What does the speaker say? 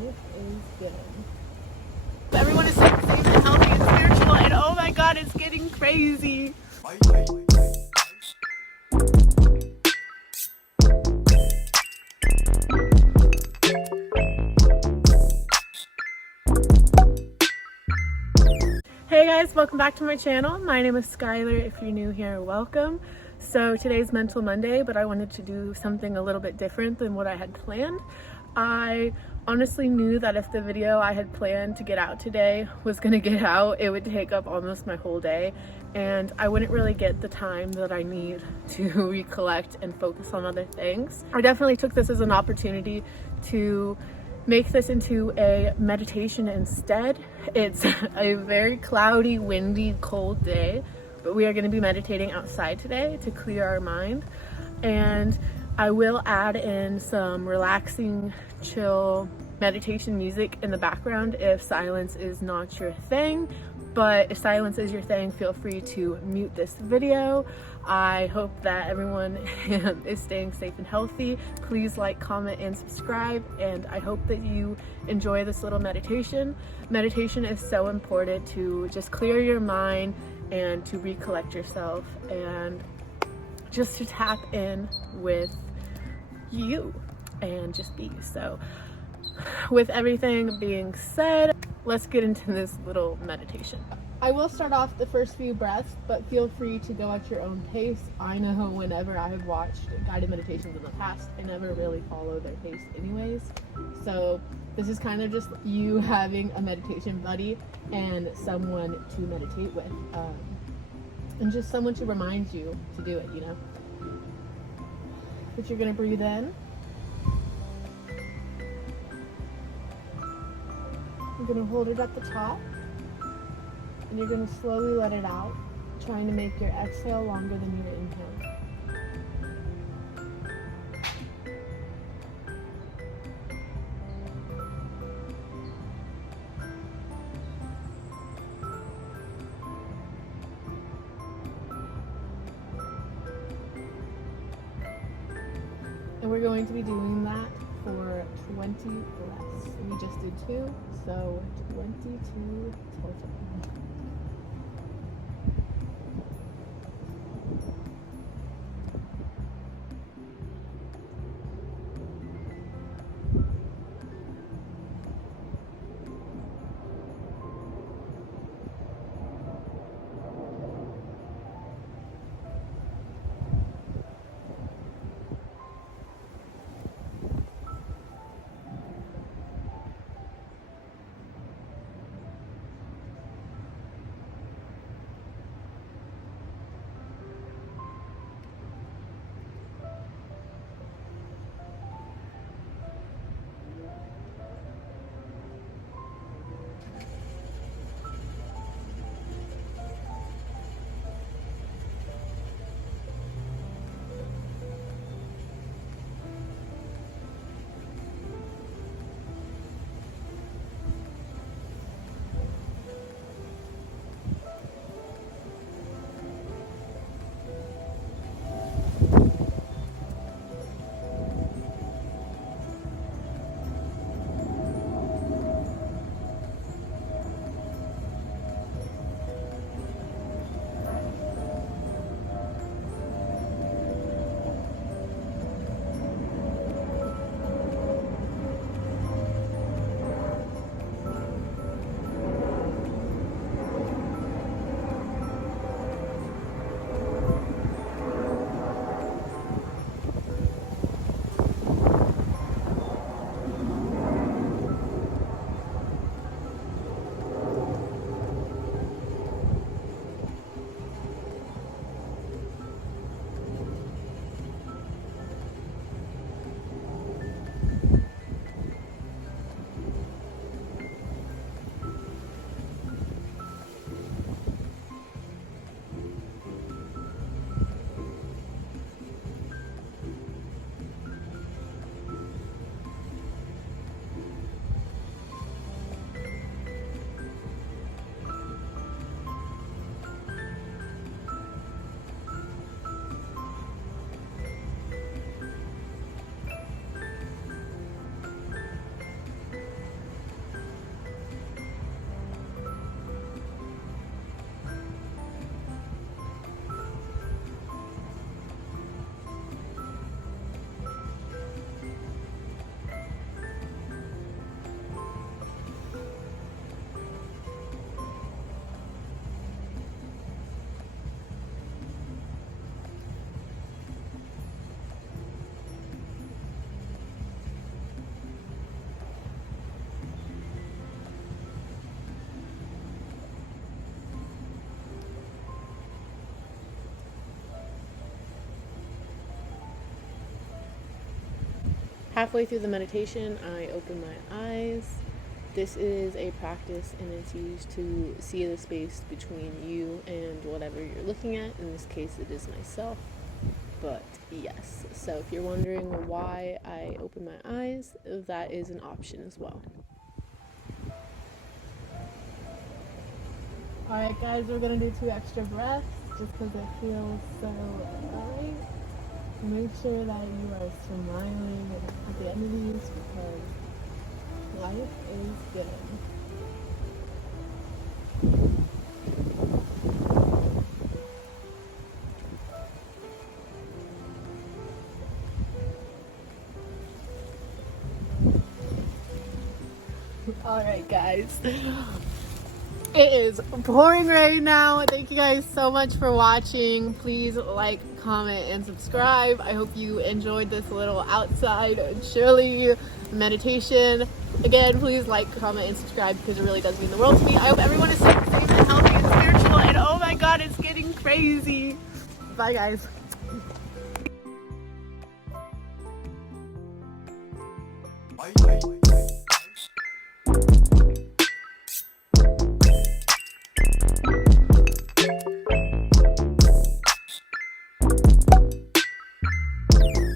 life is good. Everyone is safe and healthy and spiritual, and oh my god, it's getting crazy. Hey guys, welcome back to my channel. My name is Skylar. If you're new here, welcome. So today's Mental Monday, but I wanted to do something a little bit different than what I had planned. I honestly knew that if the video I had planned to get out today was gonna get out, it would take up almost my whole day, and I wouldn't really get the time that I need to recollect and focus on other things. I definitely took this as an opportunity to make this into a meditation instead. It's a very cloudy, windy, cold day, but we are going to be meditating outside today to clear our mind. And I will add in some relaxing, chill meditation music in the background if silence is not your thing. But if silence is your thing, feel free to mute this video. I hope that everyone is staying safe and healthy. Please like, comment, and subscribe. And I hope that you enjoy this little meditation. Meditation is so important to just clear your mind and to recollect yourself and just to tap in with you and just be. So with everything being said, let's get into this little meditation. I will start off the first few breaths, but feel free to go at your own pace. I know whenever I have watched guided meditations in the past, I never really follow their pace anyways. So this is kind of just you having a meditation buddy and someone to meditate with, and just someone to remind you to do it, you know. But you're gonna breathe in. You're gonna hold it at the top, and you're gonna slowly let it out, trying to make your exhale longer than your inhale. And we're going to be doing that for 20 breaths. We just did 2, so 22 total. Halfway through the meditation, I open my eyes. This is a practice and it's used to see the space between you and whatever you're looking at. In this case, it is myself. But yes, so if you're wondering why I open my eyes, that is an option as well. Alright guys, we're going to do 2 extra breaths just because it feels so right. Make sure that you are smiling at the end of these because life is good. Alright guys, it is pouring rain now. Thank you guys so much for watching. Please like, comment, and subscribe. I hope you enjoyed this little outside chilly meditation. Again, please like, comment, and subscribe because it really does mean the world to me. I hope everyone is safe and healthy and spiritual, and oh my god, it's getting crazy. Bye guys.